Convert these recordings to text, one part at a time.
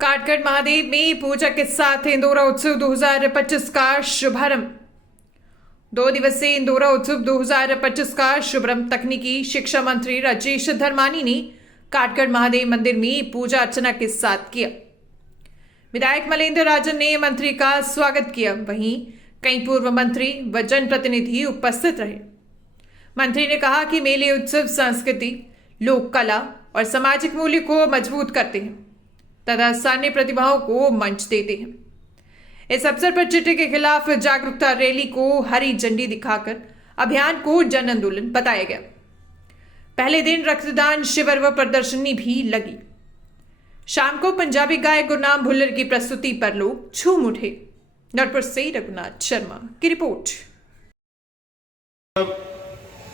काटगढ़ महादेव में पूजा के साथ इंदौरा उत्सव 2025 का शुभारंभ। 2 दिवसीय इंदौरा उत्सव 2025 का शुभारंभ तकनीकी शिक्षा मंत्री राजेश धर्मानी ने काटगढ़ महादेव मंदिर में पूजा अर्चना के साथ किया। विधायक मलेंद्र राजन ने मंत्री का स्वागत किया। वहीं कई पूर्व मंत्री व जनप्रतिनिधि उपस्थित रहे। मंत्री ने कहा कि मेले उत्सव संस्कृति, लोक कला और सामाजिक मूल्य को मजबूत करते हैं तथा स्थानीय प्रतिभाओं को मंच देते हैं। इस अवसर पर चिट्टे के खिलाफ जागरूकता रैली को हरी झंडी दिखाकर अभियान को जन आंदोलन बताया गया। पहले दिन रक्तदान शिविर व प्रदर्शनी भी लगी। शाम को पंजाबी गायक गुरनाम भुल्लर की प्रस्तुति पर लोग झूम उठे। नरपुर से रघुनाथ शर्मा की रिपोर्ट।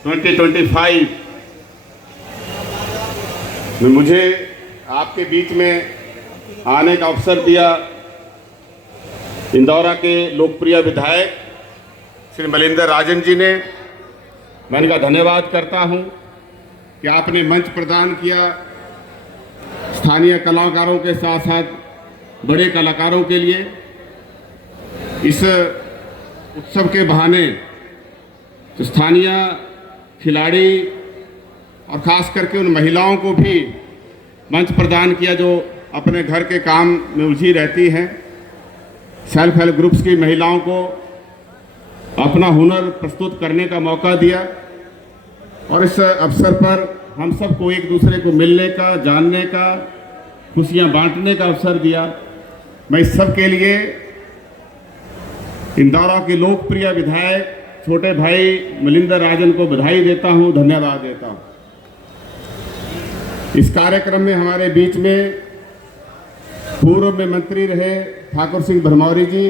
2025 में मुझे आपके बीच में आने का अवसर दिया। इंदौरा के लोकप्रिय विधायक श्री मलेंद्र राजन जी ने, मैं इनका धन्यवाद करता हूं कि आपने मंच प्रदान किया स्थानीय कलाकारों के साथ साथ बड़े कलाकारों के लिए। इस उत्सव के बहाने स्थानीय खिलाड़ी और खास करके उन महिलाओं को भी मंच प्रदान किया जो अपने घर के काम में उलझी रहती हैं। सेल्फ हेल्प ग्रुप्स की महिलाओं को अपना हुनर प्रस्तुत करने का मौका दिया और इस अवसर पर हम सबको एक दूसरे को मिलने का, जानने का, खुशियां बांटने का अवसर दिया। मैं इस सब के लिए इंदौरा के लोकप्रिय विधायक छोटे भाई मलेंद्र राजन को बधाई देता हूं, धन्यवाद देता हूं। इस कार्यक्रम में हमारे बीच में पूर्व में मंत्री रहे ठाकुर सिंह भरमौरी जी,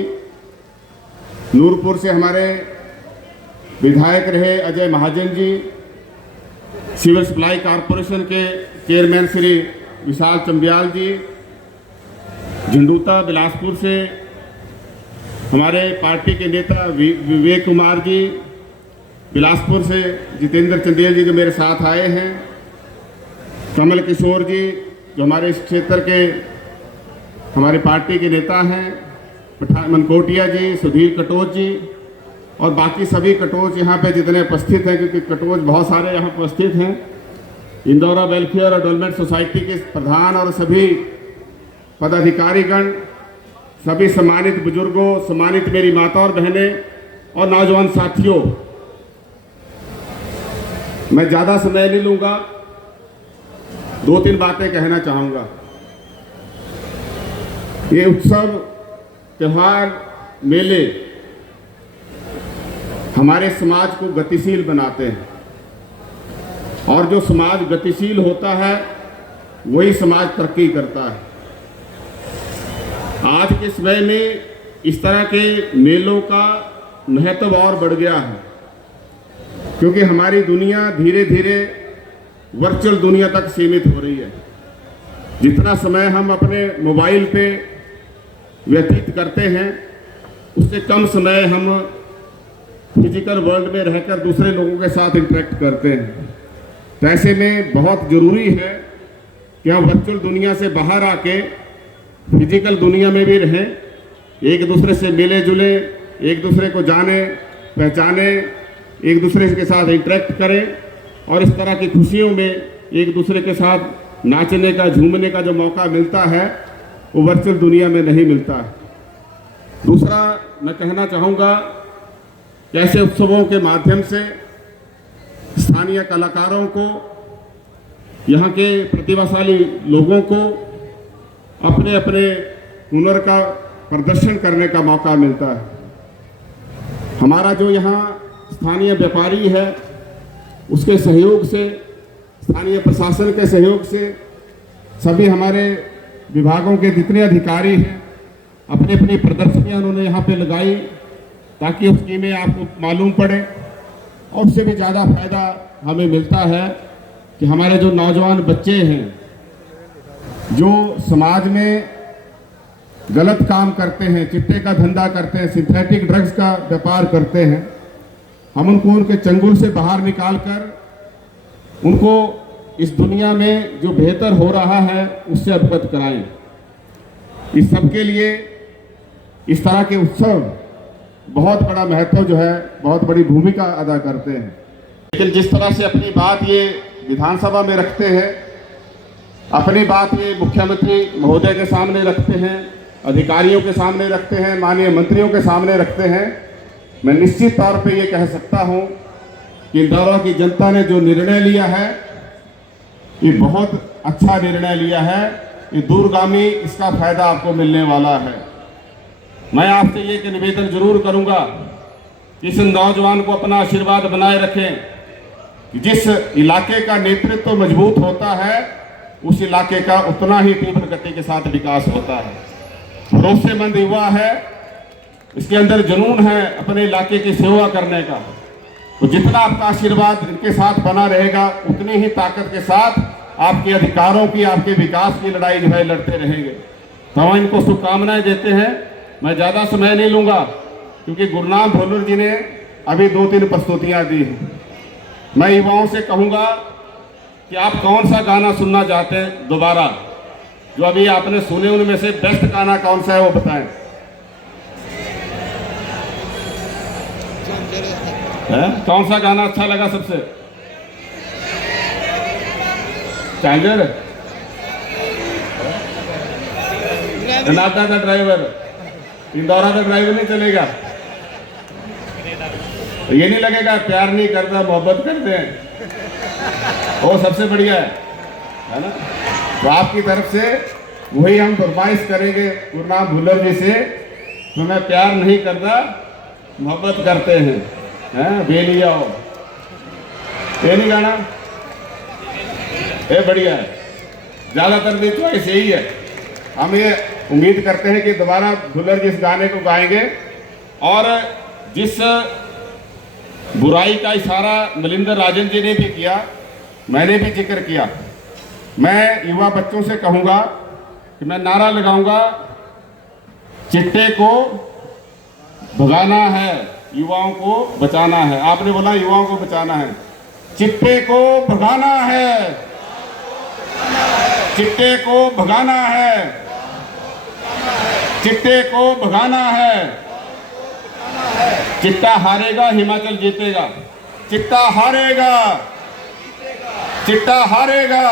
नूरपुर से हमारे विधायक रहे Ajay Mahajan ji, civil supply corporation के चेयरमैन श्री विशाल चंबियाल जी, झंडूता बिलासपुर से हमारे पार्टी के नेता विवेक कुमार जी, बिलासपुर से जितेंद्र चंदेल जी जो मेरे साथ आए हैं, कमल किशोर जी जो हमारे इस क्षेत्र के हमारे पार्टी के नेता हैं, मनकोटिया जी, सुधीर कटोच जी और बाकी सभी कटोच यहाँ पे जितने उपस्थित हैं, क्योंकि कटोच बहुत सारे यहाँ उपस्थित हैं। इंदौरा वेलफेयर और डेवलपमेंट सोसाइटी के प्रधान और सभी पदाधिकारीगण, सभी सम्मानित बुजुर्गों, सम्मानित मेरी माता और बहनें और नौजवान साथियों, मैं ज़्यादा समय नहीं लूँगा, 2-3 बातें कहना चाहूँगा। ये उत्सव, त्योहार, मेले हमारे समाज को गतिशील बनाते हैं और जो समाज गतिशील होता है वही समाज तरक्की करता है। आज के समय में इस तरह के मेलों का महत्व और बढ़ गया है, क्योंकि हमारी दुनिया धीरे धीरे वर्चुअल दुनिया तक सीमित हो रही है। जितना समय हम अपने मोबाइल पे व्यतीत करते हैं, उससे कम समय हम फिजिकल वर्ल्ड में रहकर दूसरे लोगों के साथ इंटरेक्ट करते हैं। तो ऐसे में बहुत ज़रूरी है कि हम वर्चुअल दुनिया से बाहर आके फिजिकल दुनिया में भी रहें, एक दूसरे से मिले जुले, एक दूसरे को जाने पहचाने, एक दूसरे के साथ इंटरेक्ट करें और इस तरह की खुशियों में एक दूसरे के साथ नाचने का, झूमने का जो मौका मिलता है वो वर्चुअल दुनिया में नहीं मिलता है। दूसरा मैं कहना चाहूँगा कि ऐसे उत्सवों के माध्यम से स्थानीय कलाकारों को, यहाँ के प्रतिभाशाली लोगों को अपने अपने हुनर का प्रदर्शन करने का मौका मिलता है। हमारा जो यहाँ स्थानीय व्यापारी है उसके सहयोग से, स्थानीय प्रशासन के सहयोग से, सभी हमारे विभागों के जितने अधिकारी हैं अपनी अपनी प्रदर्शनियाँ उन्होंने यहाँ पे लगाई ताकि उसकी में आपको मालूम पड़े और उससे भी ज़्यादा फायदा हमें मिलता है कि हमारे जो नौजवान बच्चे हैं जो समाज में गलत काम करते हैं, चिट्टे का धंधा करते हैं, सिंथेटिक ड्रग्स का व्यापार करते हैं, हम उनको उनके चंगुल से बाहर निकाल कर उनको इस दुनिया में जो बेहतर हो रहा है उससे अवगत कराएं। इस सबके लिए इस तरह के उत्सव बहुत बड़ा महत्व जो है, बहुत बड़ी भूमिका अदा करते हैं। लेकिन जिस तरह से अपनी बात ये विधानसभा में रखते हैं, अपनी बात ये मुख्यमंत्री महोदय के सामने रखते हैं, अधिकारियों के सामने रखते हैं, माननीय मंत्रियों के सामने रखते हैं, मैं निश्चित तौर पे ये कह सकता हूँ कि इंदौर की जनता ने जो निर्णय लिया है ये बहुत अच्छा निर्णय लिया है। ये दूरगामी इसका फायदा आपको मिलने वाला है। मैं आपसे ये कि निवेदन जरूर करूंगा कि इस नौजवान को अपना आशीर्वाद बनाए रखें। जिस इलाके का नेतृत्व मजबूत होता है उस इलाके का उतना ही तीव्र गति के साथ विकास होता है। भरोसेमंद युवा है, इसके अंदर जुनून है अपने इलाके की सेवा करने का। तो जितना आपका आशीर्वाद इनके साथ बना रहेगा उतनी ही ताकत के साथ आपके अधिकारों की, आपके विकास की लड़ाई जो है लड़ते रहेंगे। तो हम इनको शुभकामनाएं देते हैं। मैं ज़्यादा समय नहीं लूँगा क्योंकि गुरनाम भुल्लर जी ने अभी 2-3 प्रस्तुतियाँ दी हैं। मैं युवाओं से कहूँगा कि आप कौन सा गाना सुनना चाहते हैं दोबारा, जो अभी आपने सुने उनमें से बेस्ट गाना कौन सा है वो बताएं। कौन सा गाना अच्छा लगा सबसे? चार्जर जनाता का ड्राइवर, इंदौरा का ड्राइवर नहीं चलेगा। ये नहीं लगेगा प्यार नहीं करता मोहब्बत करते हैं, वो सबसे बढ़िया है ना। तो आपकी तरफ से वही हम फरमाइश करेंगे गुरनाम भुल्लर जी से, तो मैं प्यार नहीं करता मोहब्बत करते हैं, बेली आओ। ये नहीं गाना, ये बढ़िया है। ज़्यादातर भी चॉइस यही है। हम ये उम्मीद करते हैं कि दोबारा भुल्लर जी इस गाने को गाएंगे। और जिस बुराई का इशारा मलिंदर राजन जी ने भी किया, मैंने भी जिक्र किया, मैं युवा बच्चों से कहूँगा कि मैं नारा लगाऊंगा, चिट्टे को भगाना है, युवाओं को बचाना है। आपने बोला युवाओं को बचाना है, चिट्टे को भगाना है, चिट्टे को भगाना है, चिट्टे को भगाना है। चिट्टा हारेगा हिमाचल जीतेगा, चिट्टा हारेगा, चिट्टा हारेगा,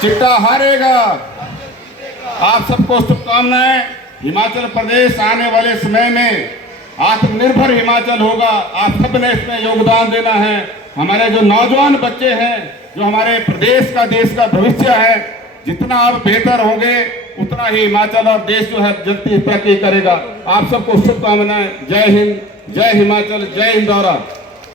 चिट्टा हारेगा। आप सबको शुभकामनाएं। हिमाचल प्रदेश आने वाले समय में आत्मनिर्भर हिमाचल होगा। आप सब ने इसमें योगदान देना है। हमारे जो नौजवान बच्चे हैं, जो हमारे प्रदेश का, देश का भविष्य है, जितना आप बेहतर होंगे उतना ही हिमाचल और देश जो है जल्दी तरक्की करेगा। आप सबको शुभकामनाएं। जय हिंद, जय हिमाचल, जय इंदौरा।